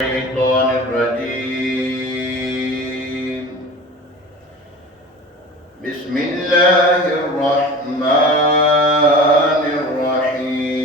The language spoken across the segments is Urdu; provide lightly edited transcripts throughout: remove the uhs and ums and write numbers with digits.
الشيطان الرجيم. بسم الله الرحمن الرحيم.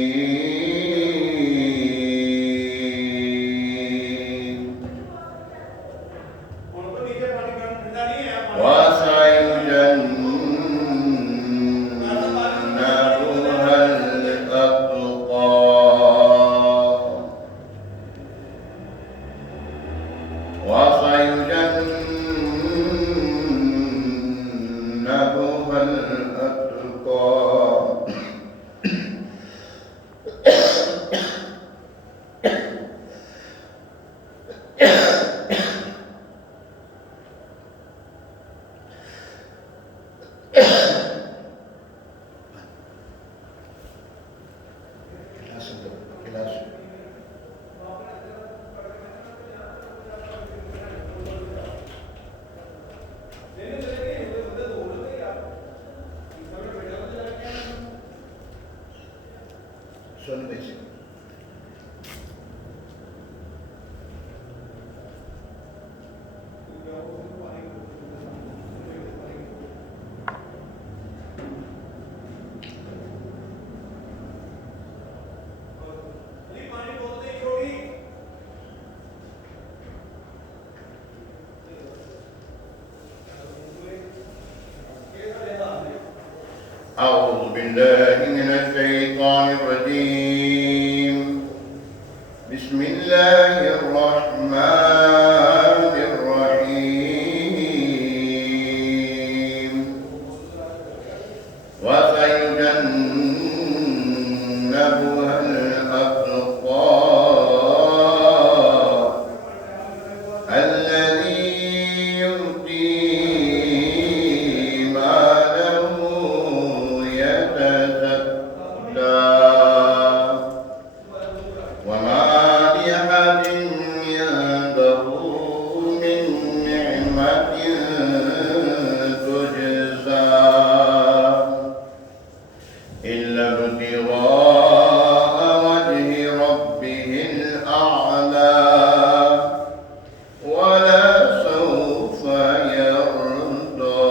وسيجنبها الأتقى أعوذ بالله من الشيطان الرجيم. بسم الله الرحمن الرحيم. وسيجنبها الأتقى الذي يؤتي ماله وما لأحد عنده من نعمة تجزى إلا ابتغاء وجه ربه الأعلى ولسوف يرضى.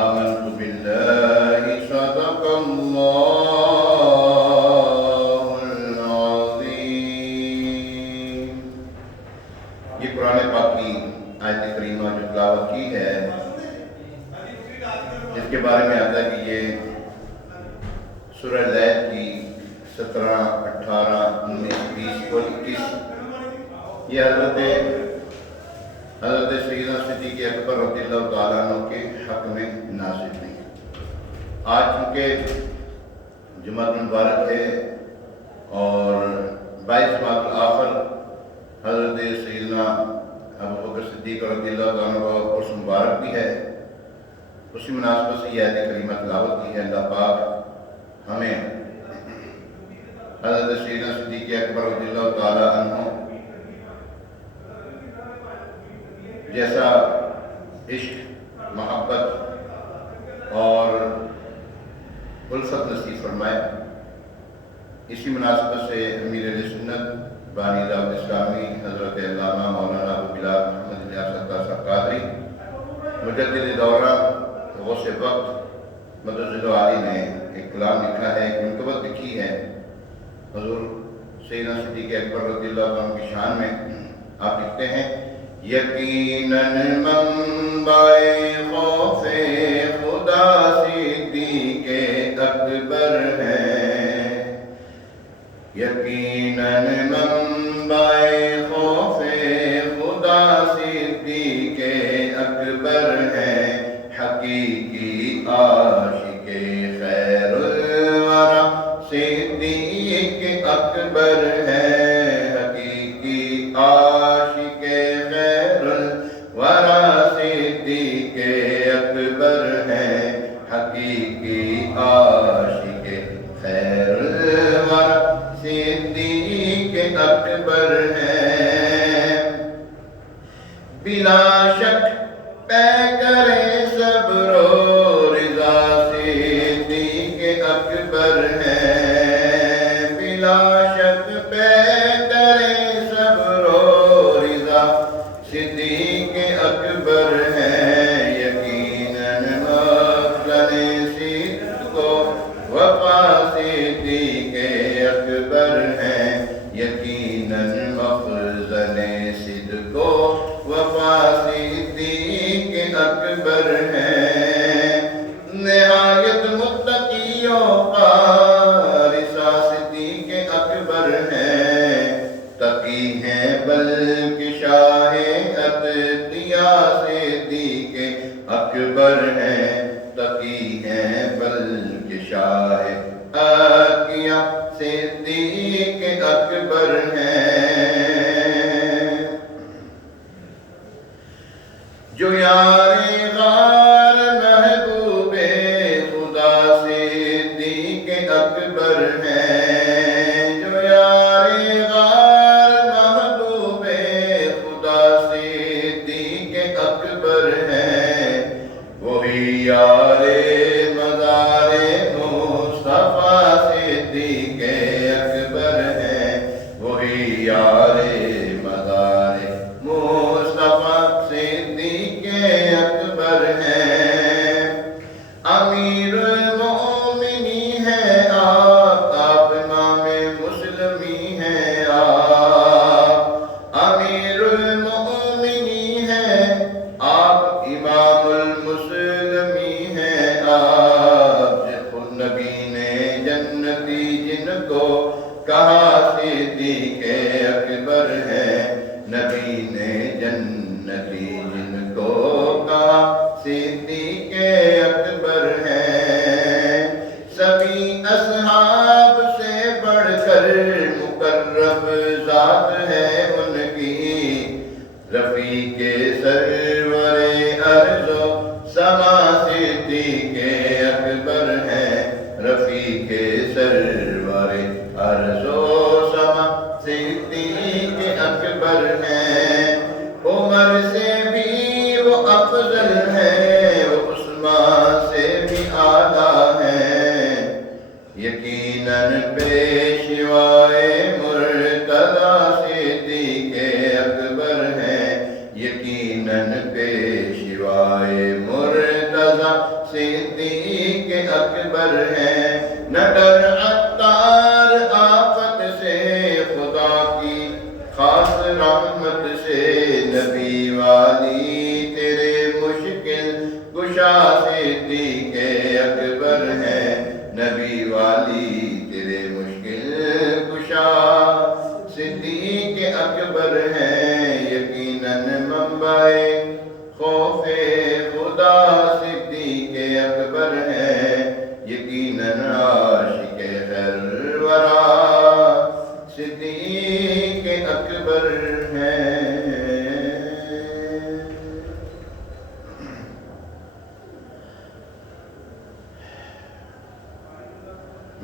آمنت بالله صدق الله العظيم. یہ قرآن پاک کی آیت کریمہ جو تلاوت کی ہے، اس کے بارے میں آتا ہے کہ یہ سورہ لیل کی 17، 18، 19، 20 اور 21 یہ حضرت سیدنا صدیق اکبر رضی اللہ تعالیٰ عنہ کے حق میں نازل ہوئی. آج چونکہ جمعہ المبارک ہے اور 22 جمادی الآخر حضرت سیدنا ابوبکر صدیق رضی اللہ تعالیٰ عنہ کا عرس مبارک بھی ہے، اسی مناسبت سے یہ آیت کریمہ تلاوت کی ہے. اللہ پاک ہمیں حضرت سیدنا صدیق اکبر رضی اللہ تعالیٰ عنہ جیسا عشق، محبت اور الفت نصیب فرمائے. اسی مناسبت سے امیر اہل سنت بانی دعوت اسلامی حضرت علامہ مولانا ابو بلال محمد الیاس صاحب قادری مجدد دورہ غوث وقت مدد عالی نے ایک کلام لکھا ہے، ایک منقبت لکھی ہے حضور سیدنا صدیق اکبر رضی اللہ عنہ کی شان میں. آپ لکھتے ہیں: یقیناً منبع خوف خدا صدیق اکبر ہے، یقیناً منبع خوف خدا صدیق اکبر ہے، حقیقی عاشق خیر الورا صدیق اکبر ہے، حقیقی عاشق خیر الورا صدیق اکبر ہے، حقیقی عاشق خیر الورا صدیق اکبر ہے. بلا شک پے کرے صبر و رضا صدیق اکبر ہے، بلا شک پے بلکہ شاہ عطیہ صدیق اکبر ہیں، تقی ہیں بلکہ شاہ عطیہ صدیق اکبر ہیں، جو یار غار محبوب خدا صدیق اکبر ہیں، جو یار غار محبوب خدا صدیق اکبر ہیں، وہی یار مزار مصطفیٰ صدیق اکبر ہیں، وہی یار مزار مصطفیٰ صدیق اکبر ہیں، امیر المومنین ہیں آپ امام مسلمی ہیں آپ، امیر المومنین ہیں آپ امام المسلمی ہیں آپ، خود نبی نے جنتی جن کو کہا صدیق اکبر ہیں، نبی نے جنتی جن کو کہا صدیق اکبر ہیں، سبھی اصحاب سے بڑھ کر مقرب ذات ہے ان کی، رفیق سرور ارض و سما صدیق اکبر ہیں، رفیق سرور ارض و سما صدیق اکبر ہیں، عمر سے بھی وہ افضل ہیں، وہ عثمان سے بھی اعلیٰ ہیں، یقیناً پیشوائے مرتضیٰ صدیق اکبر ہیں، یقیناً پیشوائے مرتضیٰ صدیق اکبر ہیں، نہ ڈر عطار آفت سے خدا کی خاص رحمت سے، نبی والی تیرے مشکل کشا صدیق اکبر ہیں، نبی والی تیرے مشکل کشا صدیق اکبر ہیں، یقیناً منبع خوف خدا صدیق اکبر ہیں، یقیناً عاشق خیر الورا صدیق اکبر ہیں۔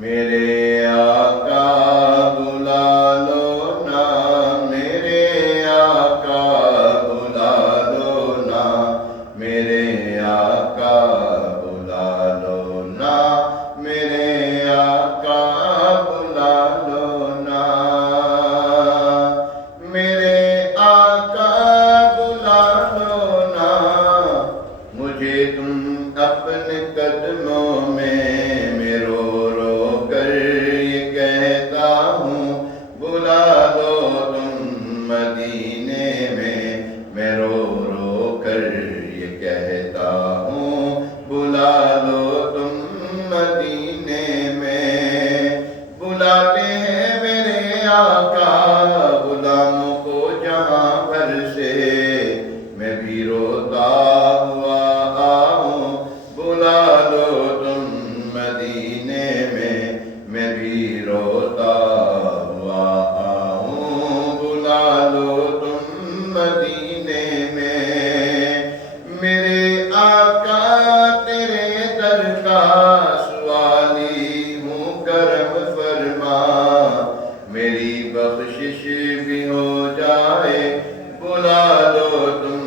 میرے آقا بلا لو نا، میرے آقا بلا لو نا، میرے آقا بلا لو نا، میرے آقا بلا لو نا، میرے آقا بلا لو نا، مجھے تم اپنے قدموں میں رو رو کر یہ کہتا ہوں، بلا لو تم مدینے میں رو رو کر یہ کہتا ہوں، بلا لو تم مدینے میں، بلاتے ہیں میرے آقا غلاموں کو جہاں بھر سے، میں بھی روتا ہوا آؤں، بلا لو تم مدینے میں بھی روتا ہوا آؤں، بلا لو تم مدینے میں، میرے آقا تیرے در کا سوالی ہوں، کرم فرما میری بخشش بھی ہو جائے، بلا لو تم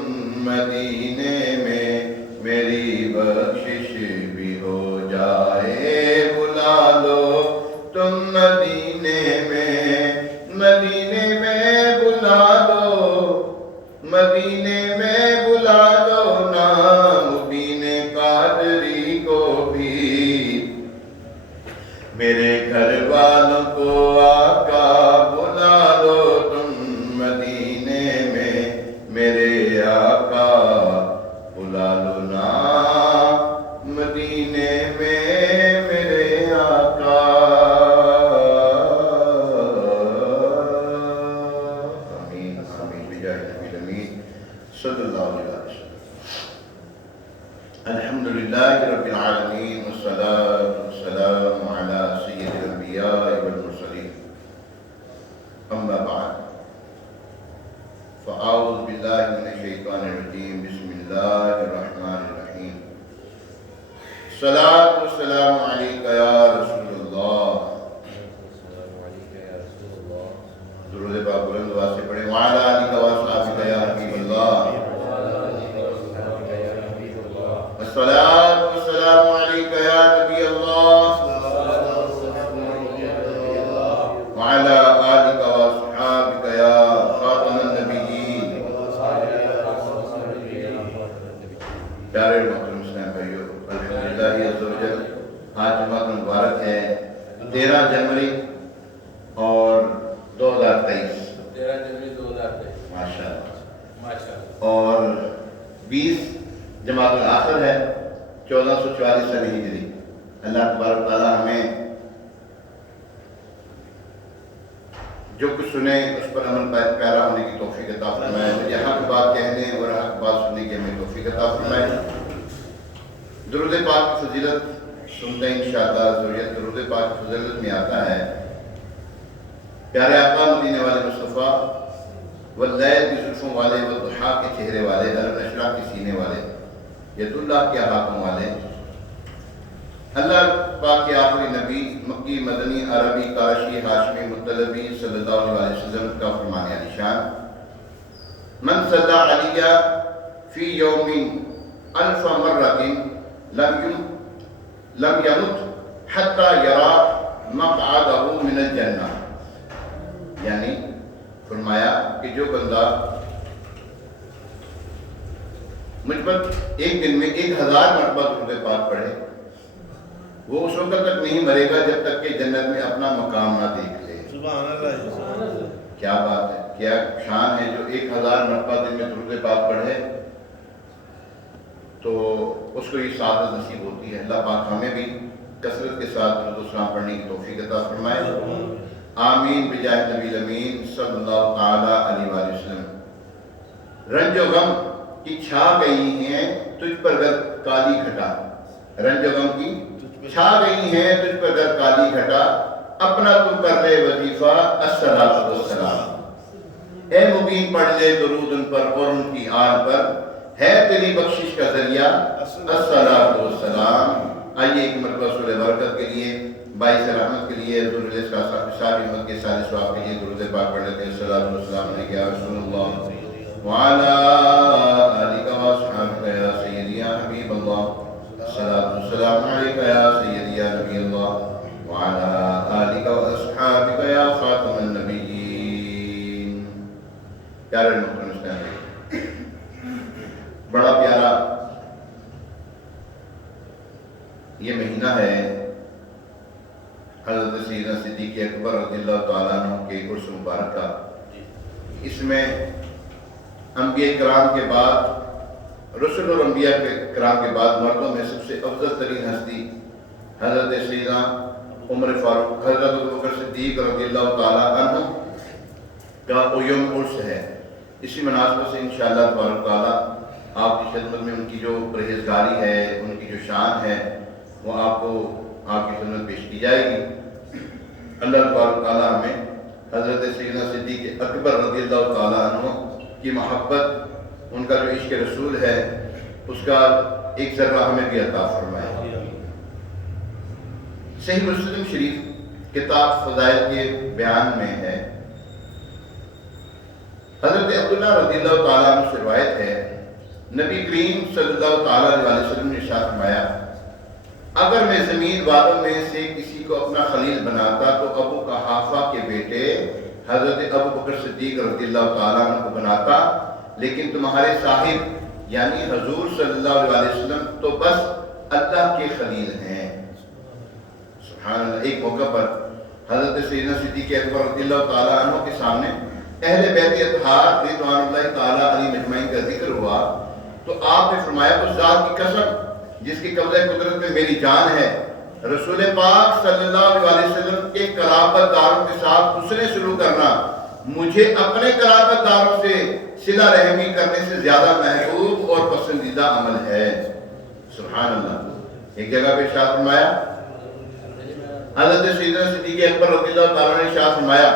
مدینے میں میری بخشش بھی ہو جائے، بلا لو تم مدینے میں بلا لو، مدینے میں بلا لو نا، مبین قادری کو بھی، میرے گھر والوں کو آقا بلا لو تم مدینے میں، میرے آقا بلا لو نا، مدینے میں میرے آقا۔ آمین۔ الحمدللہ رب العالمین والصلاة والسلام علی سید الانبیاء والمرسلین اما بعد فاعوذ باللہ من الشیطان الرجیم بسم اللہ الرحمن الرحیم الصلاة والسلام علیکہ یا رسول اللہ درود پاک بلند آواز سے پڑھیں وعلی آلک واصحابک یا حبیب اللہ الصلاة والسلام علیکہ یا نبی اللہ وعلی آلک واصحابک یا خاتم النبیین پیارے محترم اسلام بھائیو الحمدللہ عز و جل آج جمعہ مبارک ہے 13 جنوری اور 2023 ماشاءاللہ اور 20 جماعت الآخر ہے 1444 سنہ ہجری اللہ تبارک تعالیٰ ہمیں جو کچھ سنے اس پر عمل پیرا ہونے کی توفیق عطا فرمائے مجھے حق بات کہنے اور حق بات سننے کی ہمیں توفیق عطا فرمائے درود پاک کی فضیلت سنتے ہیں انشاءاللہ ضروریت درود پاک کی فضیلت میں آتا ہے پیارے آقا مدینے والے مصطفیٰ واللیل کی زلفوں والے والضحیٰ کے چہرے والے علم اشراق کے سینے والے ید اللہ کے حاکم والے اللہ پاک کے آخری نبی مکی مدنی عربی کاشی ہاشمی مطلبی صلی اللہ علیہ وسلم کا فرمان علی شان من صلی علیہ فی یوم الف مرۃ لم یمت حتی یرا مقعدہ من الجنہ یعنی فرمایا کہ جو بندہ مجھ پر ایک دن میں 1000 مرتبہ درود پاک پڑھے وہ اس وقت تک نہیں مرے گا جب تک کہ جنت میں اپنا مقام نہ دیکھ لے سبحان اللہ کیا بات ہے کیا شان ہے جو 1000 مرتبہ دن میں درود پاک پڑھے تو اس کو یہ سعادت نصیب ہوتی ہے اللہ پاک ہمیں بھی کثرت کے ساتھ درود و سلام پڑھنے کی توفیق عطا فرمائے آمین بجاہ نبی الامین صلی اللہ تعالی علیہ وآلہ وسلم رنج و غم کی چھا گئی ہیں تجھ پر گر کالی گھٹا رنج و غم کی چھا گئی ہیں تجھ پر گر کالی گھٹا اپنا تو کر لے وظیفہ الصلاۃ والسلام اے مبین پڑھ لے درود ان پر اور ان کی آل پر ہے تیری بخشش کا ذریعہ الصلاۃ والسلام آئیے ایک مرتبہ سورہ برکت کے لیے باعث رحمت کے لیے حضور علیہ السلام امت کے سارے ثواب کے لیے درود پاک پڑھ لیتے ہیں الصلاۃ والسلام علیکہ یا رسول اللہ وعلی آلک واصحابک یا سیدی یا حبیب اللہ الصلاۃ والسلام علیکہ یا سیدی یا نبی اللہ وعلی آلک واصحابک یا خاتم النبیین پیارے محترم اسلام بڑا پیارا یہ مہینہ ہے حضرت سیدنا صدیق اکبر رضی اللہ تعالیٰ عنہ کے عرس مبارک کا اس میں انبیاء کرام کے بعد رسول اور انبیاء کرام کے بعد مردوں میں سب سے افضل ترین ہستی حضرت سیدنا عمر فاروق حضرت ابوبکر صدیق رضی اللہ تعالیٰ عنہ کا یوم عرس ہے اسی مناسبت سے انشاءاللہ تبارک تعالیٰ آپ کی خدمت میں ان کی جو پرہیزگاری ہے ان کی جو شان ہے وہ آپ کو آپ کی خدمت پیش کی جائے گی اللہ تبارک تعالیٰ ہمیں حضرت سیدنا صدیق اکبر رضی اللہ تعالیٰ عنہ کی محبت ان کا جو عشق رسول ہے اس کا ایک ذرہ ہمیں بھی عطا فرمائے صحیح مسلم شریف کتاب فضائل کے بیان میں ہے حضرت عبداللہ رضی اللہ تعالیٰ عنہ سے روایت ہے نبی کریم صلی اللہ تعالیٰ علیہ وسلم نے ارشاد فرمایا اگر میں زمین والوں میں سے کسی کو اپنا خلیل بناتا تو ابو قحافہ کے بیٹے حضرت ابوبکر صدیق رضی اللہ تعالیٰ عنہ کو بناتا لیکن تمہارے صاحب یعنی حضور صلی اللہ علیہ وسلم تو بس اللہ کے خلیل ہیں سبحان اللہ ایک موقع پر حضرت سیدنا صدیق اکبر رضی اللہ تعالیٰ عنہ کے سامنے اہل بیت اطہار رضوان اللہ تعالیٰ علیہ مجمعین کا ذکر ہوا تو آپ نے فرمایا اس ذات کی قسم جس کی قبضہ قدرت میں میری جان ہے رسول پاک صلی اللہ علیہ وسلم کے قرابت داروں کے ساتھ حسن سلوک کرنا مجھے اپنے قرابت داروں سے صلہ رحمی کرنے سے زیادہ محبوب اور پسندیدہ عمل ہے سبحان اللہ۔ ایک جگہ پہ ارشاد فرمایا، حضرت سیدنا صدیق اکبر رضی اللہ تعالیٰ نے ارشاد فرمایا،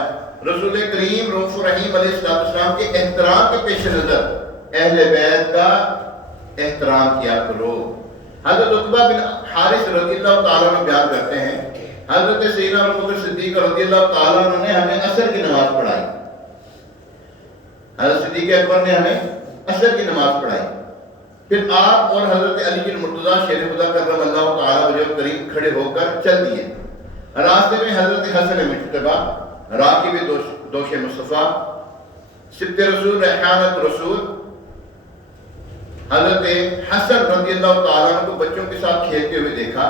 رسول کریم رؤوف رحیم علیہ السلام کے احترام کے پیش نظر اہل بیت کا احترام کیا کرو۔ حضرت عقبہ بن حارث رضی اللہ تعالیٰ عنہ بیان کرتے ہیں، حضرت سیدنا ابوبکر صدیق رضی اللہ تعالیٰ عنہ نے ہمیں عصر کی نماز پڑھائی، حضرت صدیق اکبر نے ہمیں عصر کی نماز پڑھائی، پھر آپ اور حضرت علی المرتضیٰ شیر خدا کرم اللہ تعالیٰ وجہ کریم کھڑے ہو کر چل دیے۔ راستے میں حضرت حسن مجتبیٰ، راکب دوش مصطفیٰ، سبط رسول، ریحانت رسول، حضرت حسن رضی اللہ تعالیٰ عنہ کو بچوں کے ساتھ کھیلتے ہوئے دیکھا۔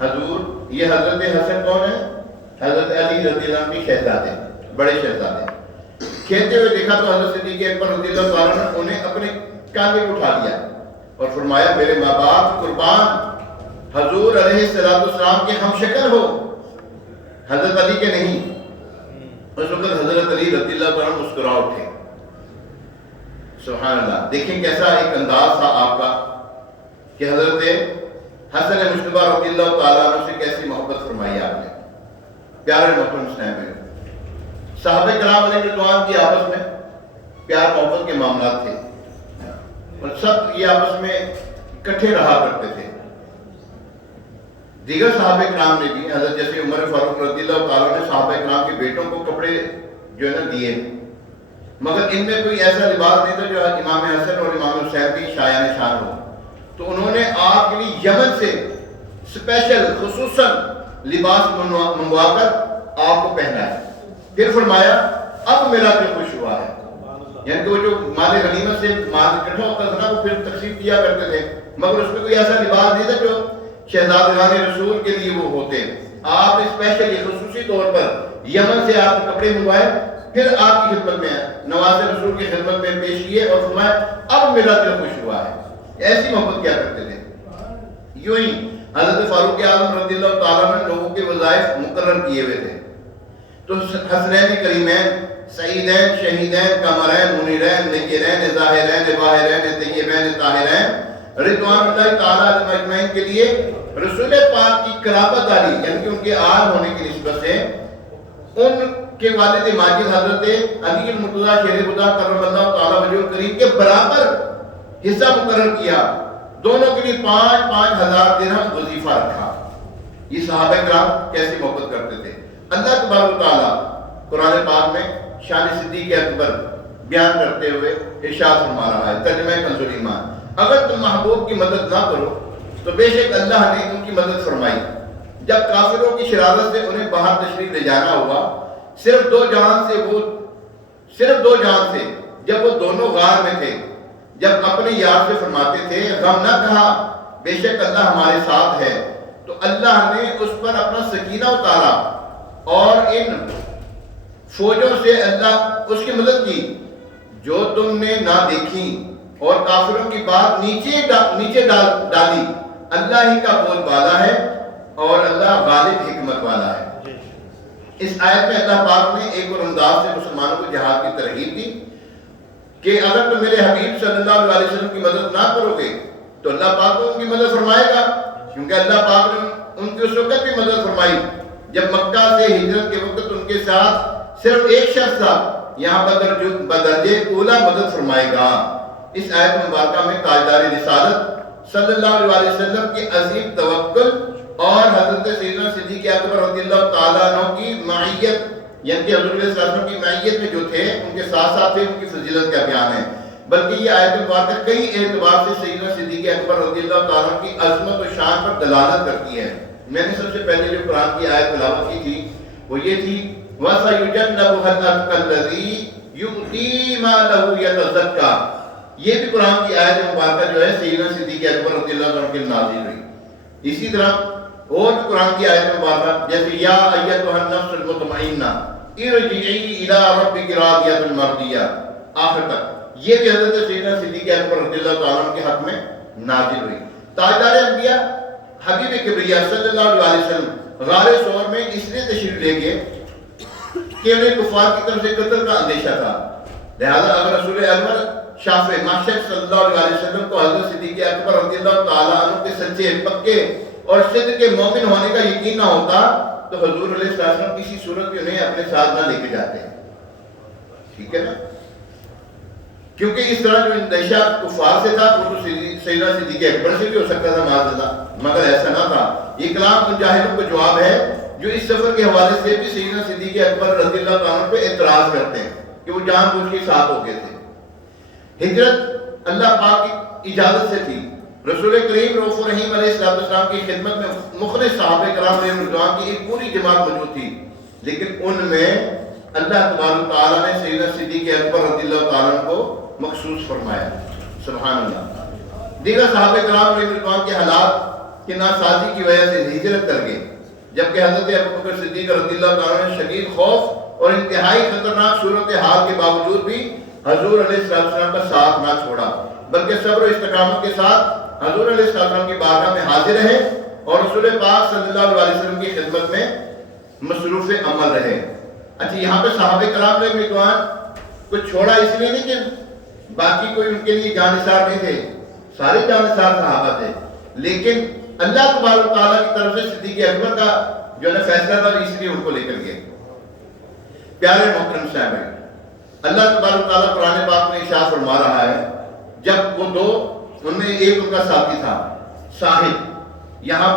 حضور، یہ حضرت حسن کون ہے؟ حضرت علی رضی اللہ عنہ کی شہزادے، بڑے شہزادے۔ کھیلتے ہوئے دیکھا تو حضرت صدیق اکبر رضی اللہ تعالیٰ عنہ نے انہیں اپنے کاندھے پہ اٹھا لیا اور فرمایا، میرے ماں باپ قربان، حضور علیہ السلام کے ہم شکل ہو، حضرت علی کے نہیں۔ اس وقت حضرت علی رضی اللہ عنہ مسکرا اٹھے۔ سبحان اللہ، دیکھیں کیسا ایک انداز تھا آپ کا کہ حضرت حسن مجتبیٰ رضی اللہ تعالیٰ عنہ سے کیسی محبت فرمائی آپ نے۔ پیارے محترم اسلام، صحابہ کرام علیہ رضوان کی آپس میں پیار محبت کے معاملات تھے اور سب یہ آپس میں اکٹھے رہا کرتے تھے۔ دیگر صحابہ کرام نے بھی، حضرت جیسے عمر فاروق رضی اللہ تعالیٰ نے صحابہ کرام کے بیٹوں کو کپڑے جو ہے نا دیے، مگر ان میں کوئی ایسا لباس نہیں تھا جو امام حسن اور امام حسین کی شایان شان ہو، تو انہوں نے آپ کے لیے یمن سے اسپیشل خصوصاً لباس منگوا کر آپ کو پہنایا۔ پھر فرمایا، اب میرا دل خوش ہوا ہے، یعنی کہ وہ جو مال غنیمت سے مال اکٹھا ہوتا تھا نا، وہ پھر تقسیم کیا کرتے تھے، مگر اس میں کوئی ایسا لباس نہیں تھا جو شہزادگان رسول کے لیے وہ ہوتے۔ آپ نے اسپیشل یہ خصوصی طور پر یمن سے آپ نے کپڑے منگوائے، پھر آپ کی خدمت میں نواز رسول کی خدمت میں پیش کیے اور فرمایا، اب میرا دل خوش ہوا ہے۔ ایسی محبت کیا کرتے تھے۔ یوں ہی حضرت فاروق اعظم رضی اللہ تعالیٰ نے لوگوں کے وظائف مقرر کیے ہوئے تھے، تو حسنین کریمین، سعیدین، شہیدین، قمرین، منیرین، نکیرین، ظاہرین، باہرین، طیبین، طاہرین رضوان اللہ تعالیٰ علیہ اجمعین کے لیے رسول پاک کی قرابت داری، یعنی کہ ان کے آل ہونے کی نسبت سے ان کے والد ماجد حضرت علی المرتضیٰ شیر خدا کرم اللہ تعالیٰ وجہ کریم کے برابر حصہ مقرر کیا۔ دونوں کے لیے 5,000 درہم وظیفہ رکھا۔ یہ صحابہ کرام کیسی محبت کرتے تھے۔ اللہ تبارک و تعالیٰ قرآن پاک میں شان صدیق اکبر بیان کرتے ہوئے ارشاد فرما رہا ہے، ترجمہ کنز ایمان، اگر تم محبوب کی مدد نہ کرو تو بے شک اللہ نے ان کی مدد فرمائی جب کافروں کی شرارت سے انہیں باہر تشریف لے جانا ہوا، صرف دو جان سے جب وہ دونوں غار میں تھے، جب اپنے یار سے فرماتے تھے غم نہ کہا، بے شک اللہ ہمارے ساتھ ہے، تو اللہ نے اس پر اپنا سکینہ اتارا اور ان فوجوں سے اللہ اس کی مدد کی جو تم نے نہ دیکھی، اور کافروں کی بات نیچے ڈالی۔ اللہ ہی کا بول بالا ہے اور اللہ غالب حکمت والا ہے۔ اس آیت میں اللہ پاک نے ایک اور انداز سے مسلمانوں کو جہاد کی ترغیب دی کہ اگر تم میرے حبیب صلی اللہ علیہ وسلم کی مدد نہ کرو گے تو اللہ پاک ان کی مدد فرمائے گا، کیونکہ اللہ پاک نے ان کی اس وقت بھی مدد فرمائی جب مکہ سے ہجرت کے وقت ان کے ساتھ صرف ایک شخص تھا، یہاں بدرجے اولا مدد فرمائے گا۔ اس آیت مبارکہ میں تاجدار رسالت صلی اللہ علیہ وسلم کی عظیم توکل اور حضرت سیدنا صدیق اکبر رضی اللہ تعالیٰ عنہ کی معیت، یعنی کہ حضور علیہ السلام کی معیت میں جو تھے ان کے ساتھ ساتھ تھے، ان کی فضیلت کا بیان ہے۔ بلکہ یہ آیت مبارکہ کئی اعتبار سے سیدنا صدیق اکبر رضی اللہ تعالیٰ عنہ کی عظمت و شان پر دلالت کرتی ہے۔ میں نے سب سے پہلے جو قرآن کی آیت تلاوت کی تھی وہ یہ تھی، وَسَيُجَنَّبُهَا الْأَتْقَى الَّذِي يُؤْتِي مَالَهُ يَتَزَكَّىٰ۔ یہ بھی قرآن کی آیت مبارکہ جو ہے سیدنا صدیق اکبر رضی اللہ عنہ کے نازل ہوئی۔ اسی طرح اور بھی قرآن کی آیت مبارکہ جیسے یا ایتھا النفس المطمئنہ ارجعی الی ربک راضیۃ مرضیہ، آخر تک یہ بھی حضرت سیدنا صدیق اکبر رضی اللہ تعالیٰ عنہ کے حق میں نازل ہوئی۔ تاجدار انبیاء حبیب کبریہ صلی اللہ علیہ وسلم غار ثور میں اس لیے تشریف لے گئے کہ انہیں کفار کی طرف سے قتل کا اندیشہ تھا، لہذا اگر رسول انور شاف معاشر صلی اللہ علیہ وسلم کو حضرت صدیق اکبر رضی اللہ تعالیٰ عنہ کے سچے پکے اور صدق کے مومن ہونے کا یقین نہ ہوتا تو حضور علیہ السلام کسی صورت میں انہیں اپنے ساتھ نہ لے کے جاتے ہیں. ٹھیک ہے نا؟ کیونکہ اس طرح جو اندیشہ کفار سے تھا وہ تو سیدنا صدیق اکبر سے بھی ہو سکتا تھا معاذ اللہ، مگر ایسا نہ تھا. یہ کلام ان جاہلوں کو جواب ہے جو اس سفر کے حوالے سے بھی سیدنا صدیق اکبر رضی اللہ تعالیٰ پہ اعتراض کرتے ہیں کہ وہ جان بوجھ کے ساتھ ہو گئے تھے. ہجرت اللہ پاک کی اجازت سے تھی. رسول کریم رؤوف الرحیم علیہ السلام کی خدمت میں مخلص صحابہ کرام علیہ رضوان کی ایک پوری جماعت موجود تھی، لیکن ان میں اللہ تبارک و تعالیٰ نے سیدنا صدیق اکبر رضی اللہ تعالیٰ کو مخصوص فرمایا. سبحان اللہ. دیگر صحابہ کرام علیہ رضوان کے حالات کی ناسازی کی وجہ سے ہجرت کر گئے، جبکہ حضرت ابوبکر صدیق رضی اللہ تعالیٰ نے شدید خوف اور انتہائی خطرناک صورتحال کے باوجود بھی حضور علیہ السلام کا ساتھ نہ چھوڑا، بلکہ صبر و استقامت کے ساتھ حضور علیہ السلام کی بارگاہ میں حاضر رہے اور رسول پاک صلی اللہ علیہ وسلم کی خدمت میں مصروف عمل رہے. اچھا، یہاں پہ صحابہ کرام علیہ رضوان کو چھوڑا اس لیے نہیں کہ باقی کوئی ان کے لیے جانثار نہیں تھے، سارے جانثار صحابہ تھے، لیکن اللہ تبارک و تعالیٰ کی طرف سے صدیق اکبر کا جو ہے فیصلہ تھا اس لیے ان کو لے کر گئے. پیارے محترم صاحب، اللہ تبارک و تعالیٰ قرآن پاک میں ارشاد فرما رہا ہے، جب وہ دو ان میں ایک ان کا ساتھی تھا صاحب. یہاں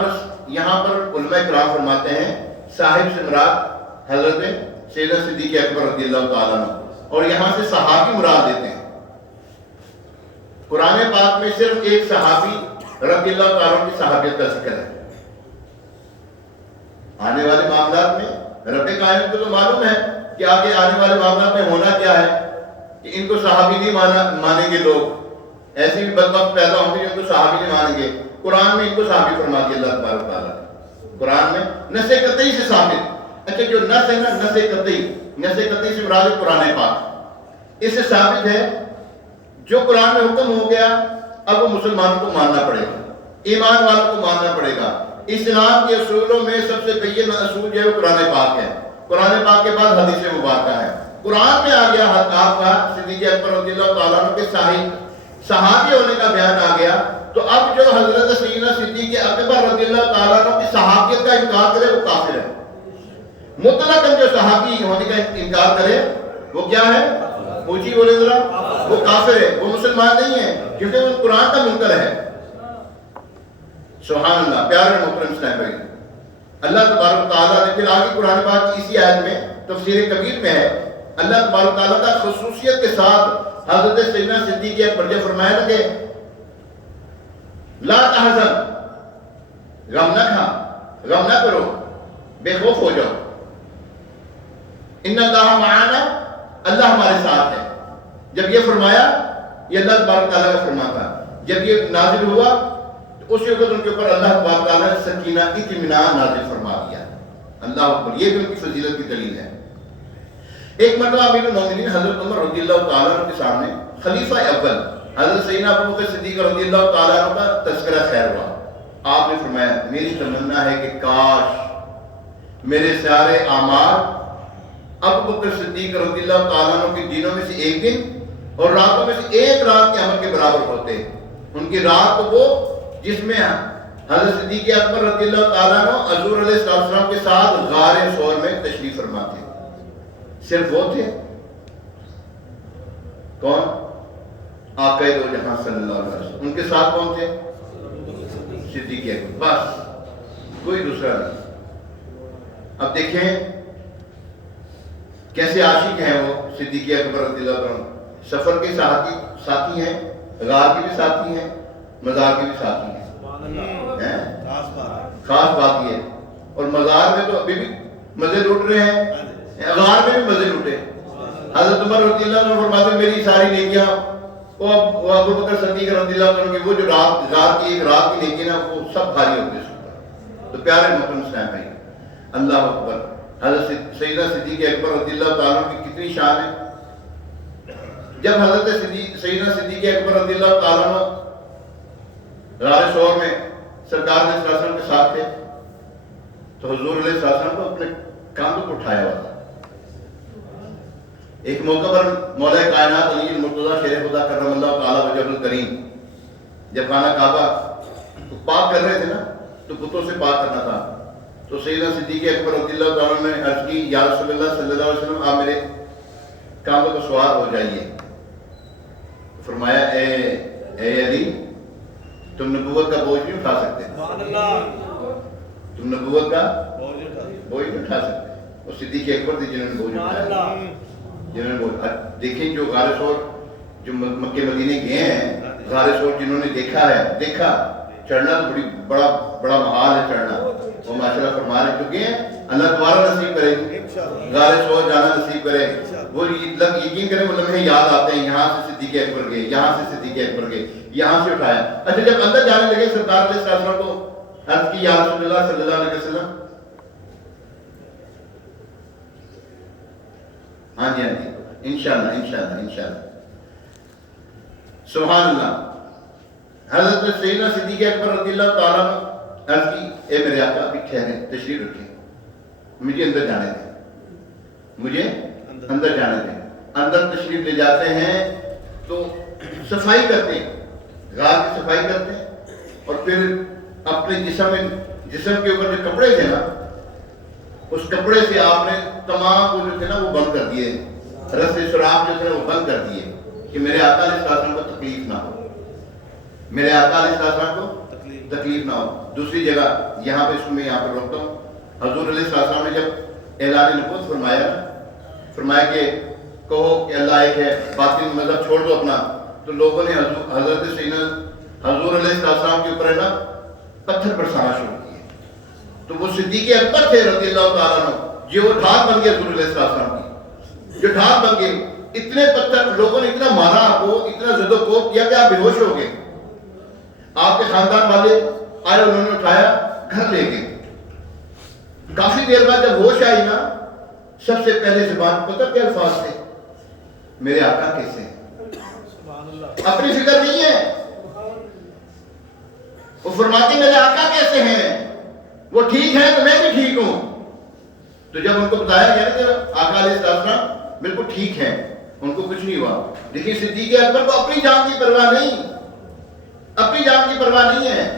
پر علماء کرام فرماتے ہیں صاحب سے مراد حضرت سیدنا صدیق اکبر رضی اللہ تعالیٰ عنہ، اور یہاں سے صحابی مراد دیتے ہیں. قرآن پاک میں صرف ایک صحابی رضی اللہ تعالیٰ عنہ کی صحابیت کا ذکر ہے. آنے والے معاملات میں رب کائنات کو تو معلوم ہے کہ آگے آنے والے معاملات میں ہونا کیا ہے، کہ ان کو صحابی نہیں مانیں گے لوگ، ایسی بھی بدبخت پیدا ہوں گے جو ان کو صحابی نہیں مانیں گے. قرآن میں ان کو صحابی فرما دیا اللہ تبارک و تعالیٰ. قرآن میں نص قطعی سے ثابت. اچھا، جو نص ہے نا، نص قطعی سے مراد قرآن پاک، اس سے ثابت ہے جو قرآن میں حکم ہو گیا اب وہ مسلمانوں کو ماننا پڑے گا، ایمان والوں کو ماننا پڑے گا. اسلام کے اصولوں میں سب سے بین اصول جو ہے وہ قرآن پاک ہے. قرآن پاک کے بعد حدیث مبارکہ ہے. قرآن میں آ گیا آپ کا صدیق اکبر رضی اللہ تعالیٰ عنہ کے صحابی ہونے کا بیان آ گیا، تو اب جو حضرت سیدنا صدیق اکبر رضی اللہ تعالیٰ عنہ کی صحابیت کا انکار کرے وہ کافر ہے. مطلقاً جو صحابی ہونے کا انکار کرے وہ کیا ہے؟ پوچھی بولے ذرا، وہ کافر ہے، وہ مسلمان نہیں ہے، کیونکہ وہ قرآن کا منکر ہے. سبحان اللہ. پیارے محترم صاحب، اللہ تبارک تعالیٰ نے پھر آگے قرآن پاک کی اسی آیت میں تفسیر کبیر میں ہے، اللہ تبارک تعالیٰ کا خصوصیت کے ساتھ حضرت سیدنا صدیق اکبر نے فرمایا تھا کہ لا تحزن، غم نہ کھا، غم نہ کرو، بے خوف ہو جاؤ، ان اللہ معانا، اللہ ہمارے ساتھ ہے. جب یہ فرمایا، یہ اللہ تبارک تعالیٰ کا فرمان تھا. جب یہ نازل ہوا تو اسی وقت ان کے اوپر اللہ تبارک تعالیٰ نے سکینہ اطمینان نازل فرما دیا. اللہ اکبر. یہ بھی ان کی فضیلت کی دلیل ہے. ایک مرتبہ امیر المومنین حضرت عمر رضی اللہ تعالیٰ عنہ کے سامنے خلیفہ اول حضرت سیدنا ابوبکر صدیق رضی اللہ تعالیٰ عنہ کا تذکرہ خیر ہوا. آپ نے فرمایا میری تمنا ہے کہ کاش میرے سارے اعمال ابوبکر صدیق رضی اللہ تعالیٰ عنہ کے دنوں میں سے ایک دن اور راتوں میں سے ایک رات کے عمل کے برابر ہوتے. ان کی رات تو وہ جس میں حضرت صدیق اکبر رضی اللہ تعالیٰ عنہ حضور علیہ السلام کے ساتھ غار ثور میں تشریف فرما تھے. صرف وہ تھے کون؟ آقا دو جہاں صلی اللہ علیہ وسلم. ان کے ساتھ کون تھے؟ صدیق اکبر، بس کوئی دوسرا نہیں. اب دیکھیں کیسے عاشق ہیں وہ صدیق اکبر رضی اللہ عنہ. سفر کے ساتھی ہیں، غار کے بھی ساتھی ہیں، مزار کے بھی ساتھی ہیں. خاص بات یہ ہے. اور مزار میں تو ابھی بھی مزے لوٹ رہے ہیں، غار میں بھی مزے لوٹے. حضرت عمر رضی اللہ عنہ فرماتے میری ساری نیکیاں وہ ابوبکر صدیق رضی اللہ عنہ کی وہ جو رات کی ایک رات کی نیکی نا وہ سب بھاری ہوتے اس پر. تو پیارے محترم صاحب بھائی، اللہ اکبر. حضرت سیدنا صدیق اکبر رضی اللہ تعالیٰ کی کتنی شان ہے. جب حضرت سیدنا صدیق اکبر رضی اللہ تعالیٰ غار ثور میں سرکار علیہ السلام کے ساتھ تھے تو حضور علیہ السلام کو اپنے کاندھوں کو اٹھایا ہوا تھا. ایک موقع پر مولا کائنات علی المرتضیٰ شیر خدا کرم اللہ تعالیٰ وجہ الکریم جب خانہ کعبہ کو پاک کر رہے تھے نا تو بتوں سے پاک کرنا تھا، تو سیدنا صدیق اکبر رضی اللہ تعالیٰ نے عرض کی یا رسول اللہ صلی اللہ علیہ وسلم آپ میرے کعبہ پر سوار ہو جائیے. فرمایا اے علی تم نبوت کا بوجھ نہیں اٹھا سکتے، تم نبوت کا بوجھ نہیں اٹھا سکتے. وہ صدیق اکبر تھے جنہوں نے بوجھ اٹھایا، جنہوں نے بوجھ. دیکھیں جو غار ثور جو مکہ مدینے گئے ہیں، غار ثور جنہوں نے دیکھا ہے، دیکھا چڑھنا تو بڑا محال ہے چڑھنا، وہ ماشاءاللہ فرما رہے چکے ہیں. اللہ دوبارہ نصیب کرے غار ثور جانا نصیب کرے. وہ یقین کریں وہ لمحے یاد آتے ہیں، یہاں سے صدیق اکبر گئے، یہاں سے صدیق اکبر گئے، یہاں سے اٹھایا. اچھا جب اندر جانے لگے سرکار علیہ السلام کو عرض کی یا رسول اللہ صلی اللہ علیہ وسلم، ہاں جی انشاءاللہ سبحان اللہ. حضرت سیدنا صدیق اکبر رضی اللہ تعالیٰ نے عرض کی اے میرے آقا ابھی ٹھہریں، تشریف رکھیں، مجھے اندر جانے دیں، مجھے اندر جانے دیں. اندر تشریف لے جاتے ہیں تو صفائی کرتے ہیں، غار کی صفائی کرتے ہیں، اور پھر اپنے جسم کے اوپر جو کپڑے تھے نا اس کپڑے سے آپ نے تمام وہ جو تھے نا وہ بند کر دیے، رسے سراغ جو تھے نا وہ بند کر دیے کہ میرے آقا علیہ السلام کو تکلیف نہ ہو، میرے آقا علیہ السلام کو تکلیف نہ ہو. دوسری جگہ یہاں پہ اس کو میں یہاں پر روکتا ہوں. حضور علیہ السلام نے جب اعلان نبوت فرمایا کہ کہو کہ اللہ ایک ہے، باطن مذہب چھوڑ دو اپنا، تو لوگوں نے حضرت سیدنا حضور علیہ السلام کے اوپر ہے نا پتھر برسانا شروع کیے. تو وہ صدیق اکبر تھے رضی اللہ تعالیٰ عنہ، جو وہ ڈھال بن گئے حضور علیہ السلام کی، جو ڈھال بن گئے. اتنے پتھر لوگوں نے اتنا مارا آپ کو، اتنا زد و کوب کیا کہ آپ بے ہوش ہو گئے. آپ کے خاندان والے آئے، انہوں نے اٹھایا گھر لے گئے. کافی دیر بعد جب ہوش آئی نا، سب سے پہلے زبان پتہ کیا الفاظ تھے؟ میرے آقا کیسے ہیں؟ اپنی فکر نہیں ہے، وہ فرماتے میرے آقا کیسے ہیں، وہ ٹھیک ہیں تو میں بھی ٹھیک ہوں. تو جب ان کو بتایا گیا کہ آقا علیہ السلام بالکل ٹھیک ہیں، ان کو کچھ نہیں ہوا. دیکھیں صدیق اکبر کو اپنی جان کی پرواہ نہیں، اپنی جان کی پرواہ نہیں ہے.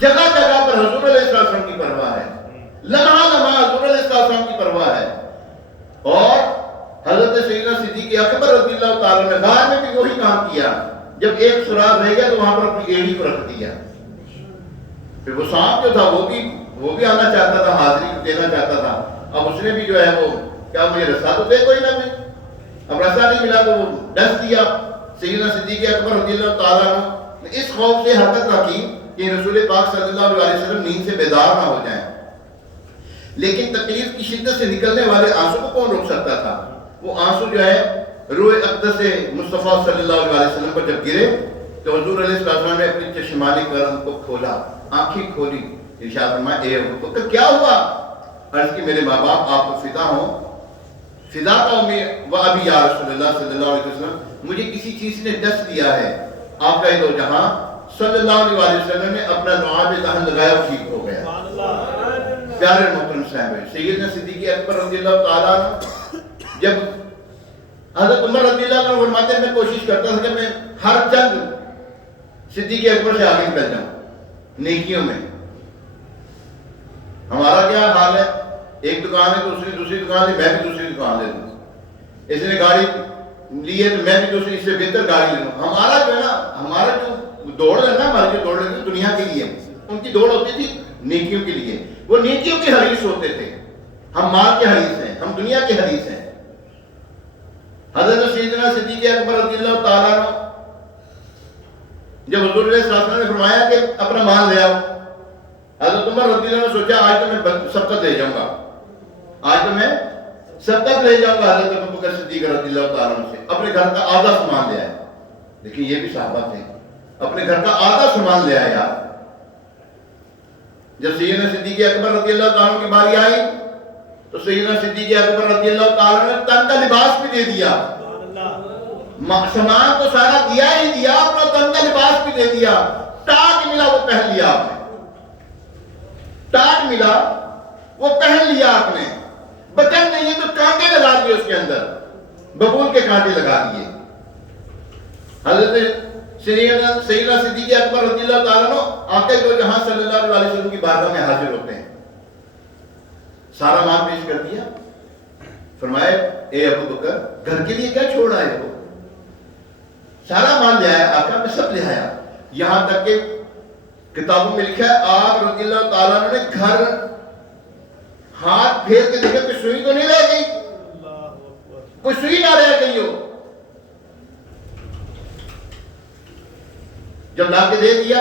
جگہ جگہ پر حضور علیہ السلام کی پرواہ ہے، لمحہ لمحہ حضور علیہ السلام کی پرواہ ہے. اور حضرت سیدنا صدیق اکبر رضی اللہ تعالیٰ نے غار میں بھی وہی کام کیا. جب ایک سراغ رہ گیا تو وہاں پر اپنی ایڑی کو رکھ دیا. پھر وہ سانپ جو تھا وہ بھی آنا چاہتا تھا، حاضری دینا چاہتا تھا. اب اس نے بھی جو ہے وہ کیا مجھے رسا تو دے کوئی نہ دے. اب رسا نہیں ملا تو وہ ڈس دیا. سیدنا صدیق اکبر رضی اللہ تعالیٰ نے اس خوف سے حرکت رکھی کہ رسول پاک صلی اللہ علیہ وسلم نیند سے بیدار نہ ہو جائیں. لیکن تکلیف کی شدت سے نکلنے والے آنسو کو کون روک سکتا تھا؟ وہ آنسو جو ہے روح اقدس سے مصطفیٰ صلی اللہ علیہ وسلم پر جب گرے تو حضور علیہ السلام نے اپنی چشمانی کرم کو کھولا، آنکھیں کھولی. ارشاد فرمایا اے ابو بکر کیا ہوا؟ عرض کی میرے ماں باپ آپ کو فدا ہوں، فدا قوم و ابی یا رسول اللہ صلی اللہ علیہ وسلم، مجھے کسی چیز نے ڈس دیا ہے. آپ کا دو جہاں صلی اللہ علیہ وسلم نے اپنا نعاب دہن لگایا اور ٹھیک ہو گیا. پیارے محترم صاحب، سیدنا صدیق اکبر رضی اللہ تعالیٰ عنہ جب حضرت عمر رضی اللہ عنہ فرماتے ہیں میں کوشش کرتا تھا کہ میں ہر جنگ صدیق اکبر سے آگے نکل جاؤں نیکیوں میں. ہمارا کیا حال ہے؟ ایک دکان ہے تو اس نے دوسری دکان لی، میں بھی دوسری دکان لے لوں. اس نے گاڑی لی ہے تو میں بھی دوسری اس سے بہتر گاڑی لے لوں. ہمارا جو ہے نا، ہمارا جو دوڑ ہے نا، ہماری جو دوڑ ہے دنیا کے لیے، ان کی دوڑ ہوتی تھی نیکیوں کے لیے. وہ نیکیوں کے حریص ہوتے تھے، ہم مال کے حریص ہیں، ہم دنیا کے حریص ہیں. حضرت سیدنا صدیق اکبر رضی اللہ تعالیٰ عنہ جب حضور علیہ السلام نے فرمایا کہ اپنا مال لے آؤ، حضرت عمر رضی اللہ عنہ نے سوچا آج تو میں سبقت لے جاؤں گا، آج تو میں سبقت لے جاؤں گا. حضرت ابو بکر صدیق رضی اللہ تعالیٰ عنہ سے اپنے گھر کا آدھا سامان لے آئے. لیکن یہ بھی صحابہ تھے، اپنے گھر کا آدھا سامان لے آیا. جب سیدنا صدیق اکبر رضی اللہ تعالیٰ عنہ کی باری آئی تو سیدنا صدیق اکبر رضی اللہ تعالیٰ عنہ نے تن کا لباس بھی دے دیا. سامان تو سارا دیا ہی دیا، اپنا تن کا لباس بھی دے دیا. ٹاٹ ملا وہ پہن لیا آپ نے، ٹاٹ ملا وہ پہن لیا آپ نے. بچن نہیں ہے تو کانٹے لگا دیے اس کے اندر، ببول کے کانٹے لگا دیے۔ حضرت سیدنا صدیق اکبر رضی اللہ تعالیٰ عنہ آقا دو جہاں صلی اللہ علیہ وسلم کی بارگاہ میں حاضر ہوتے ہیں، سارا مال پیش کر دیا، فرمائے اے ابو بکر گھر کے لیے کیا چھوڑ آئے ہو؟ سارا مال لے آیا آقا، میں سب لے آیا، یہاں تک کہ کتابوں میں لکھا ہے آپ رضی اللہ تعالیٰ عنہ نے گھر ہاتھ پھیر کے دیکھا کوئی سوئی تو نہیں رہ گئی، کوئی سوئی نہ رہ گئی ہو۔ جب لا کے دے دیا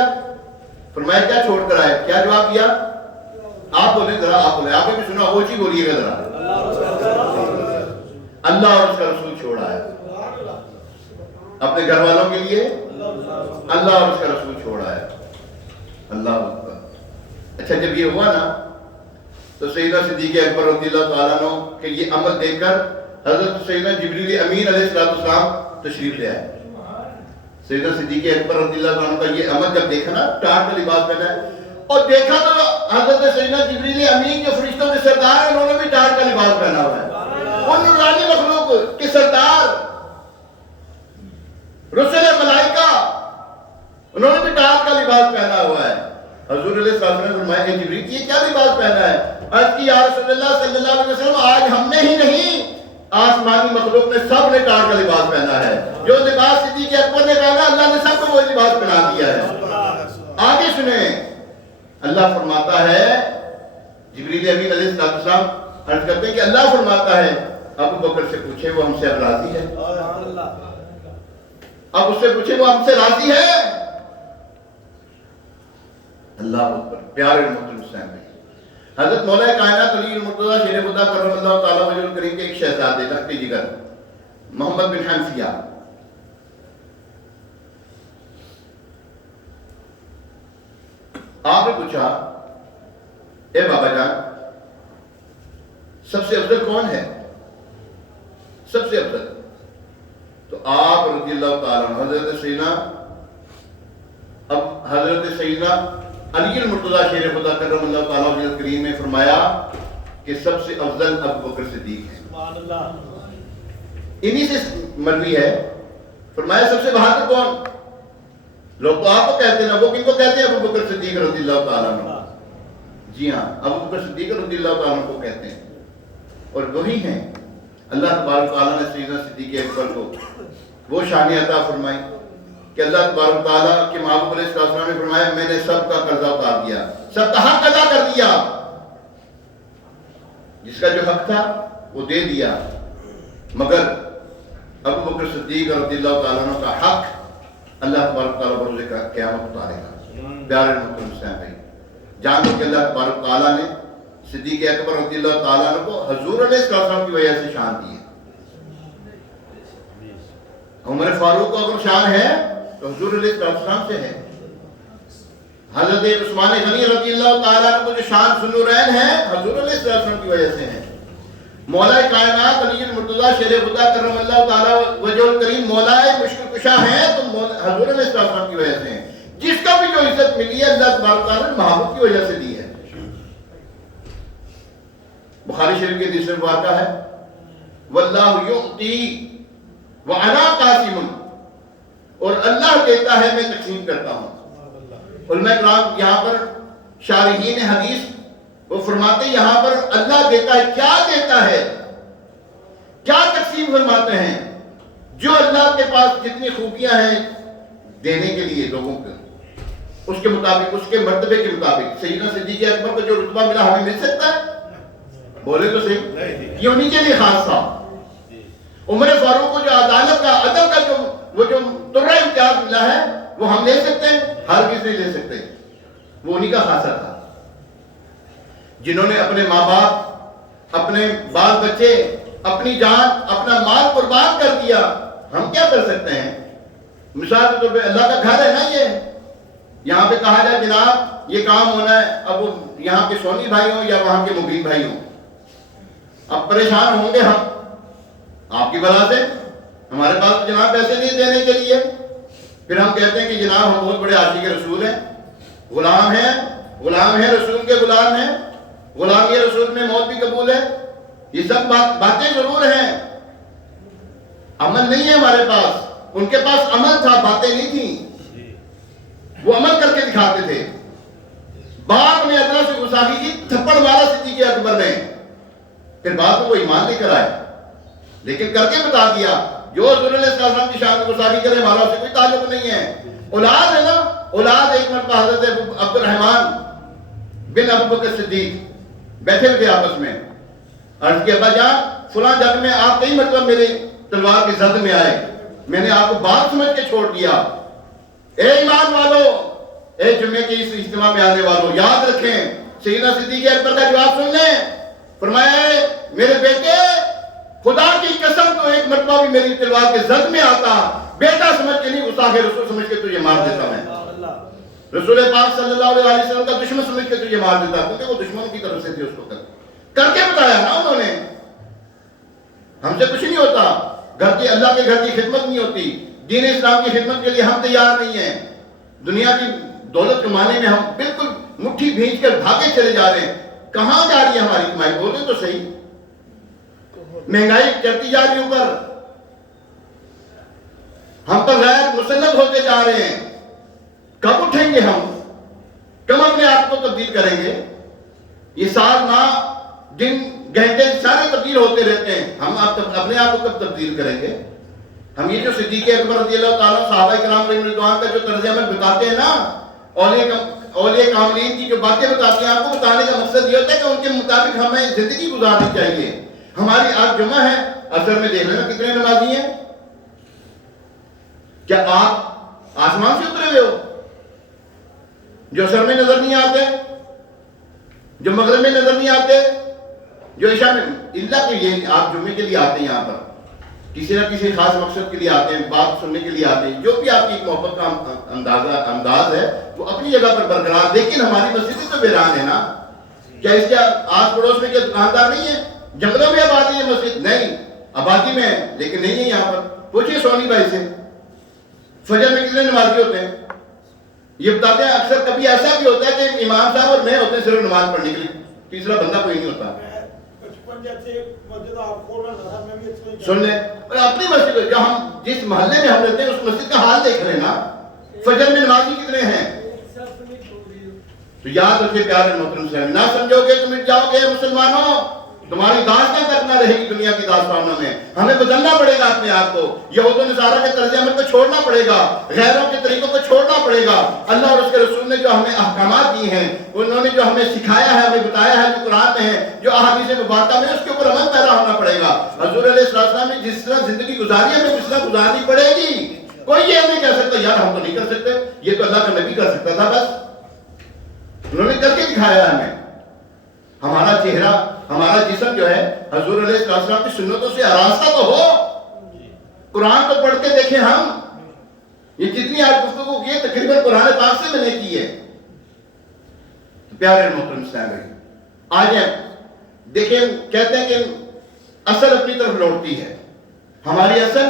فرمایا کیا چھوڑ کر آئے؟ کیا جواب دیا؟ آپ بولیں ذرا، آپ بولیں، آپ نے بھی سنا، وہ چیز بولیے گا ذرا، اللہ اور اس کا رسول چھوڑ آئے، اپنے گھر والوں کے لیے اللہ اور اس کا رسول چھوڑ آئے، اللہ اکبر۔ اچھا جب یہ ہوا نا تو سیدنا صدیق اکبر رضی اللہ تعالیٰ عنہ کہ یہ عمل دیکھ کر حضرت سیدنا جبریل امین علیہ السلام تشریف لے آئے۔ سیدنا صدیق اکبر رضی اللہ عنہ کا یہ عمل جب دیکھا نا، ٹاٹ کا لباس پہنا ہے، اور دیکھا تو حضرت سیدنا جبریل امین جو فرشتوں کے سردار ہیں انہوں نے بھی ٹاٹ کا لباس پہنا ہوا ہے، ان نورانی مخلوق کے سردار رسول ملائکہ انہوں نے بھی ٹاٹ کا لباس پہنا ہوا ہے۔ حضور علیہ السلام نے فرمایا کہ جبریل یہ کیا لباس پہنا ہے؟ عرض کی یا رسول اللہ صلی اللہ علیہ وسلم آج ہم نے ہی نہیں آسمانی مخلوق نے سب نے ٹاٹ کا لباس پہنا ہے، جو لباس صدیق اکبر نے پہنا اللہ نے سب کو وہ لباس پہنا دیا ہے۔ آگے سنیں، اللہ فرماتا ہے، جبریل امین علیہ السلام عرض کرتے ہیں کہ اللہ فرماتا ہے ابو بکر سے پوچھے وہ ہم سے اب راضی ہے، اب اس سے پوچھے وہ ہم سے راضی ہے۔ اللہ اکبر۔ پیارے محترم حسین بھائی، حضرت مولا کائنات علی المرتضیٰ شیر خدا کرم اللہ تعالیٰ وجہ الکریم کے ایک شہزادے لختی جگر محمد بن حنفیہ، آپ نے پوچھا اے بابا جان سب سے افضل کون ہے؟ سب سے افضل تو آپ رضی اللہ تعالیٰ عنہ حضرت سیدنا علی المرتضیٰ شیر خدا کرم اللہ تعالیٰ وجہ الکریم نے فرمایا کہ سب سے افضل ابو بکر صدیق ہے، انہی سے مروی ہے۔ فرمایا سب سے بہادر کون؟ لوگ تو آپ کو کہتے ہیں، وہ کن کو کہتے ہیں؟ ابو بکر صدیق رضی اللہ تعالیٰ عنہ۔ جی ہاں، ابو بکر صدیق رضی اللہ تعالیٰ عنہ کو کہتے ہیں، اور وہی ہیں اللہ تبارک تعالیٰ نے سیدنا صدیق اکبر کو وہ شان عطا فرمائی کہ اللہ تبارک تعالیٰ کے محبوب علیہ السلام نے فرمایا میں نے سب کا قرضہ اتار دیا، سب کا حق ادا کر دیا، جس کا جو حق تھا وہ دے دیا، مگر ابو بکر صدیق رضی اللہ تعالیٰ عنہ کا حق اللہ تبارک تعالیٰ بروز قیامت اتارے گا۔ پیارے محترم حسین بھائی، جان لو کہ اللہ تبارک تعالیٰ نے صدیق اکبر رضی اللہ تعالیٰ عنہ کو حضور علیہ السلام کی وجہ سے شان دی ہے۔ عمر فاروق کو اگر شان ہے تو حضور علیہ السلام سے ہے، حضرت عثمان غنی رضی اللہ تعالیٰ عنہ کو جو شان ذوالنورین ہے حضور علیہ السلام کی وجہ سے ہے۔ مولا کائنات علی المرتضیٰ شیر خدا کرم اللہ تعالیٰ وجہ الکریم مولا مشکل کشا ہیں تو حضور علیہ السلام کی وجہ سے ہیں۔ جس کا بھی جو عزت ملی ہے اللہ تبارک تعالیٰ نے محبت کی وجہ سے دی ہے۔ بخاری شریف کے حدیث میں واقع ہے واللہ یعطی وانا قاسم، اور اللہ دیتا ہے میں تقسیم کرتا ہوں۔ علماء کرام یہاں پر شارحین حدیث وہ فرماتے ہیں یہاں پر اللہ دیتا ہے، کیا دیتا ہے، کیا تقسیم فرماتے ہیں؟ جو اللہ کے پاس جتنی خوبیاں ہیں دینے کے لیے لوگوں کو، اس کے مطابق، اس کے مرتبے کے مطابق سیدنا صدیق اکبر کو جو رتبہ ملا ہمیں مل سکتا ہے؟ بولے تو صحیح، یہ انہی کے لیے خاص تھا۔ عمر فاروق کو جو عدالت کا، عدل کا جو ترہ امتیاز ملا ہے وہ ہم لے سکتے ہیں؟ ہر کسی نہیں لے سکتے، وہ انہی کا خاصہ تھا۔ جنہوں نے اپنے ماں باپ، اپنے بال بچے، اپنی جان، اپنا مال قربان کر دیا، ہم کیا کر سکتے ہیں؟ مثال کے طور پہ اللہ کا گھر ہے نا، یہ یہاں پہ کہا جائے جناب یہ کام ہونا ہے، اب وہ یہاں کے سونی بھائی ہوں یا وہاں کے مغرب بھائی ہوں، اب پریشان ہوں گے ہم آپ کی بلا سے، ہمارے پاس جناب پیسے نہیں دینے کے لیے، پھر ہم کہتے ہیں کہ جناب ہم بہت بڑے عاشق رسول ہیں، غلام ہیں رسول کے غلام ہیں، غلامی رسول میں موت بھی قبول ہے، یہ سب باتیں ضرور ہیں، عمل نہیں ہے ہمارے پاس. ان کے پاس عمل تھا، باتیں نہیں تھیں. وہ عمل کر کے دکھاتے تھے. باپ نے ادنا سے گستاخی کی، تھپڑ مارا صدیق اکبر نے. پھر بعد میں وہ ایمان لے کر آئے، لیکن کر کے بتا دیا جو حضور علیہ السلام کی شان میں گستاخی کرے ہمارا اسے کوئی تعلق نہیں ہے. اولاد ہے نا، اولاد. ایک مرتبہ حضرت عبد الرحمن بن ابو بکر صدیق بیٹھے ہوئے آپس میں، عرض کیا ابا جان فلاں جنگ میں آپ کئی مرتبہ میرے تلوار کی زد میں آئے، میں نے آپ کو بات سمجھ کے چھوڑ دیا. اے ایمان والو، اے جمعے کے اس اجتماع میں آنے والوں، یاد رکھیں سیدنا صدیق اکبر کا جواب سن لیں. فرمایا میرے بیٹے خدا کی قسم تو ایک مرتبہ بھی میری تلوار کے زد میں آتا، بیٹا سمجھ کے نہیں گستاخ رسول سمجھ کے تجھے مار دیتا. میں رسول پاک صلی اللہ علیہ وسلم کا دشمن سمجھ کے تجھے مار دیتا، کیونکہ وہ دشمن کی طرف سے تھے. اس کو کر کے بتایا نا انہوں نے. ہم سے کچھ نہیں ہوتا، گھر کی اللہ کے گھر کی خدمت نہیں ہوتی، دین اسلام کی خدمت کے لیے ہم تیار نہیں ہیں. دنیا کی دولت کمانے میں ہم بالکل مٹھی بھیج کر بھاگے چلے جا رہے ہیں. کہاں جا رہی ہے ہماری کمائی؟ بولے تو صحیح. مہنگائی چڑھتی جا رہی اوپر، ہم پر غیر مسلط ہوتے جا رہے ہیں. کب اٹھیں گے ہم؟ کب اپنے آپ کو تبدیل کریں گے؟ یہ سال ماہ دن گھنٹے سارے تبدیل ہوتے رہتے ہیں، ہم اپنے آپ کو کب تبدیل کریں گے؟ ہم یہ جو صدیق اکبر رضی اللہ تعالیٰ صحابہ کرام علیہ رضوان کا جو طرز عمل بتاتے ہیں نا، اولیاء کاملین کی جو باتیں بتاتے ہیں، آپ کو بتانے کا مقصد یہ ہوتا ہے کہ ان کے مطابق ہمیں زندگی گزارنی چاہیے. ہماری آج جمعہ ہے، اثر میں دیکھ لینا کتنے نمازی ہیں. کیا آپ آسمان سے اترے ہوئے ہو جو اثر میں نظر نہیں آتے، جو مغرب میں نظر نہیں آتے، جو عشاء میں؟ اللہ کے یہ آپ جمعے کے لیے آتے ہیں، یہاں پر کسی نہ کسی خاص مقصد کے لیے آتے ہیں، بات سننے کے لیے آتے ہیں. جو بھی آپ کی ایک محبت کا انداز ہے وہ اپنی جگہ پر برقرار. لیکن ہماری مسجد تو ویران ہے نا. کیا اس کے آس پڑوس میں کیا دکاندار نہیں ہے؟ جنگلوں میں آبادی ہے مسجد؟ نہیں، آبادی میں ہے لیکن نہیں ہے یہاں پر. پوچھئے سونی بھائی سے فجر میں کتنے نمازی ہوتے ہیں؟ یہ بتاتے ہیں اکثر کبھی ایسا بھی ہوتا ہے کہ امام صاحب اور میں ہوتے ہیں صرف نماز پڑھنے کے لیے، تیسرا بندہ کوئی نہیں ہوتا. سن لیں اپنی مسجد جو ہم جس محلے میں ہم رہتے ہیں اس مسجد کا حال دیکھ رہے ہیں نا. فجر میں نمازی کتنے ہیں؟ تو یاد رکھے پیارے محترم سے، نہ سمجھو گے تو مٹ جاؤ گے مسلمانوں. تمہاری داستان تک نہ رہے گی دنیا کی داستانوں میں. ہمیں بدلنا پڑے گا اپنے آپ کو. یہود و نصارہ کے طرز عمل کو چھوڑنا پڑے گا، غیروں کے طریقوں کو چھوڑنا پڑے گا. اللہ اور اس کے رسول نے جو ہمیں احکامات دیے ہیں، انہوں نے جو ہمیں سکھایا ہے، ہمیں بتایا ہے، جو قرآن میں ہے، جو احادیث مبارکہ میں، اس کے اوپر عمل پیدا ہونا پڑے گا. حضور علیہ السلام نے جس طرح زندگی گزاری ہے ہمیں اس طرح گزارنی پڑے گی. کوئی یہ نہیں کہہ سکتا یار ہم تو نہیں کر سکتے، یہ تو اللہ کا نبی کر سکتا تھا. بس انہوں نے کر کے دکھایا ہے ہمیں. ہمارا چہرہ، ہمارا جسم جو ہے حضور علیہ السلام کی سنتوں سے آراستہ تو ہو. قرآن کو پڑھ کے دیکھیں ہم. یہ جتنی آج گفتگو کی ہے تقریباً قرآن پاک سے میں نے کی ہے. پیارے محترم سامعین، آج دیکھیں کہتے ہیں کہ اصل اپنی طرف لوٹتی ہے. ہماری اصل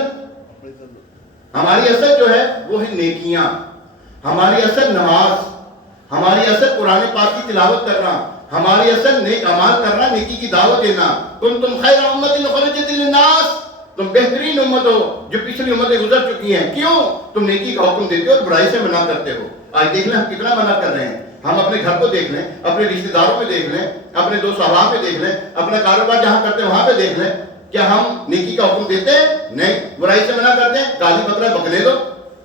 جو ہے وہ ہے نیکیاں، ہماری اصل نماز، ہماری اصل قرآن پاک کی تلاوت کرنا، ہماری اصل نیک اعمال کرنا، نیکی کی دعوت دینا. کنتم خیر امت اخرجت للناس، تم بہترین امت ہو جو پچھلی امتیں گزر چکی ہیں. کیوں؟ تم نیکی کا حکم دیتے ہو اور برائی سے منع کرتے ہو. آج دیکھ لیں ہم کتنا منع کر رہے ہیں. ہم اپنے گھر کو دیکھ لیں، اپنے رشتہ داروں پہ دیکھ لیں، اپنے دوست احباب پہ دیکھ لیں، اپنا کاروبار جہاں کرتے ہیں وہاں پہ دیکھ لیں. کیا ہم نیکی کا حکم دیتے ہیں؟ نہیں. برائی سے منع کرتے ہیں، گالی بک رہا ہے بکنے دو،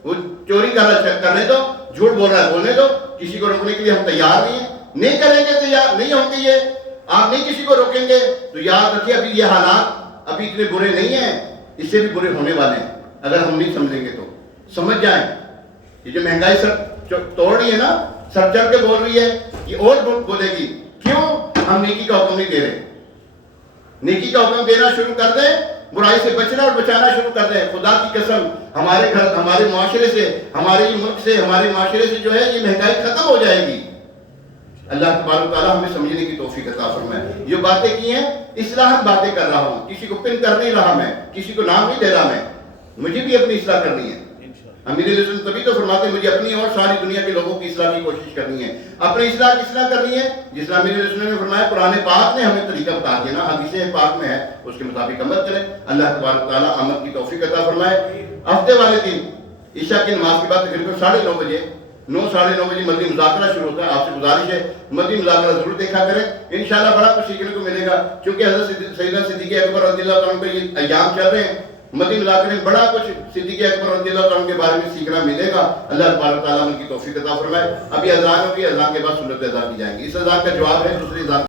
وہ چوری کر رہا ہے کرنے دو، جھوٹ بول رہا ہے بولنے دو. کسی کو روکنے کے لیے ہم تیار نہیں ہیں. نہیں کریں گے تیار نہیں ہوں گے. یہ آپ نہیں کسی کو روکیں گے تو یاد رکھیے ابھی یہ حالات ابھی اتنے برے نہیں ہیں، اس سے بھی برے ہونے والے ہیں. اگر ہم نہیں سمجھیں گے تو سمجھ جائیں. یہ جو مہنگائی سر توڑ رہی ہے نا، سر چڑھ کے بول رہی ہے، یہ اور بولے گی. کیوں؟ ہم نیکی کا حکم نہیں دے رہے. نیکی کا حکم دینا شروع کر دیں، برائی سے بچنا اور بچانا شروع کر دیں. خدا کی قسم ہمارے گھر، ہمارے معاشرے سے، ہمارے ملک سے، ہمارے معاشرے سے جو ہے یہ مہنگائی ختم ہو جائے گی. اللہ تبارک و تعالیٰ ہمیں سمجھنے کی توفیق عطا فرمائے. یہ باتیں کی ہیں، اصلاح باتیں کر رہا ہوں، کسی کو پن کر نہیں رہا، میں کسی کو نام نہیں دے رہا. میں مجھے بھی اپنی اصلاح کرنی ہے. امیر علیہ السلام تبھی تو فرماتے ہیں مجھے اپنی اور ساری دنیا کے لوگوں کی اصلاح کی کوشش کرنی ہے. اپنی اصلاح کس طرح کرنی ہے؟ جس طرح امیر علیہ السلام نے فرمایا قرآن پاک نے ہمیں طریقہ بتا دیا نا، حدیث پاک میں ہے، اس کے مطابق عمل کریں. اللہ تبارک تعالیٰ عمل کی توفیق عطا فرمائے. ہفتے والے دن عشاء کی نماز کے بعد تقریباً 9:30 بجے 9:30 بجے مدنی مذاکرہ شروع ہوتا ہے. آپ سے گزارش ہے مدنی مذاکرہ ضرور دیکھا کریں، انشاءاللہ بڑا کچھ سیکھنے کو ملے گا. چونکہ حضرت سیدنا صدیق اکبر رضی اللہ عنہ پہ یہ ایام چل رہے ہیں، مدنی مذاکرے میں بڑا کچھ صدیق اکبر رضی اللہ عنہ کے بارے میں سیکھنا ملے گا. اللہ تبارک تعالیٰ ان کی توفیق عطا فرمائے. ابھی اذان ہوگی، اذان کے بعد سنت ادا کی جائیں گی. اس اذان کا جواب ہے دوسری اذان